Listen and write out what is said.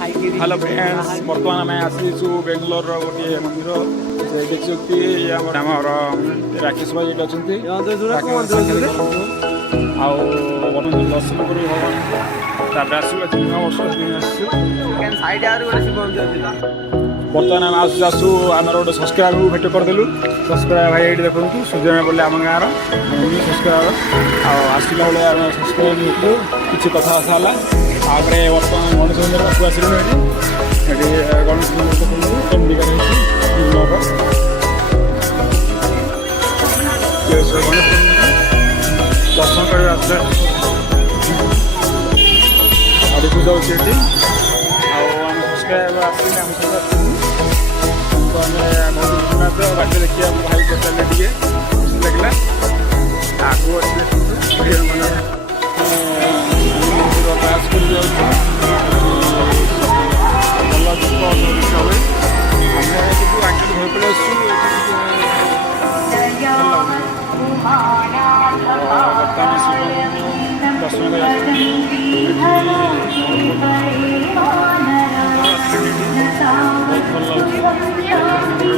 hello friends बर्तमान आम आसीचु बेंगलोर गोटे मंदिर देखते आम राकेश भाई ये अच्छा दर्शन कर भगवान आसू बर्तमान आम आसू आसू आम गोटे सब्सक्राइबर को भेट करदेलु सब्सक्राइबर भाई ये देखो सूर्य बोले आम गाँव सब्सक्राइबर आसला बेले आम सब्सक्राइब किसी कथा है तापर बर्तमान गणेश मंदिर पाखु आसलु ये गणेश मंदिर चंडिका गणेश मंदिर दर्शन कर आगे को जाऊँगी आम सब्सक्राइबर आसने आम सब बाटे देखिए भाई पचारे टे खुशी लगे आगू पास कर भल दुख अनुष्ठा हुए आगे भय पड़े बर्तमान शिव दर्शन कर बहुत भल लगे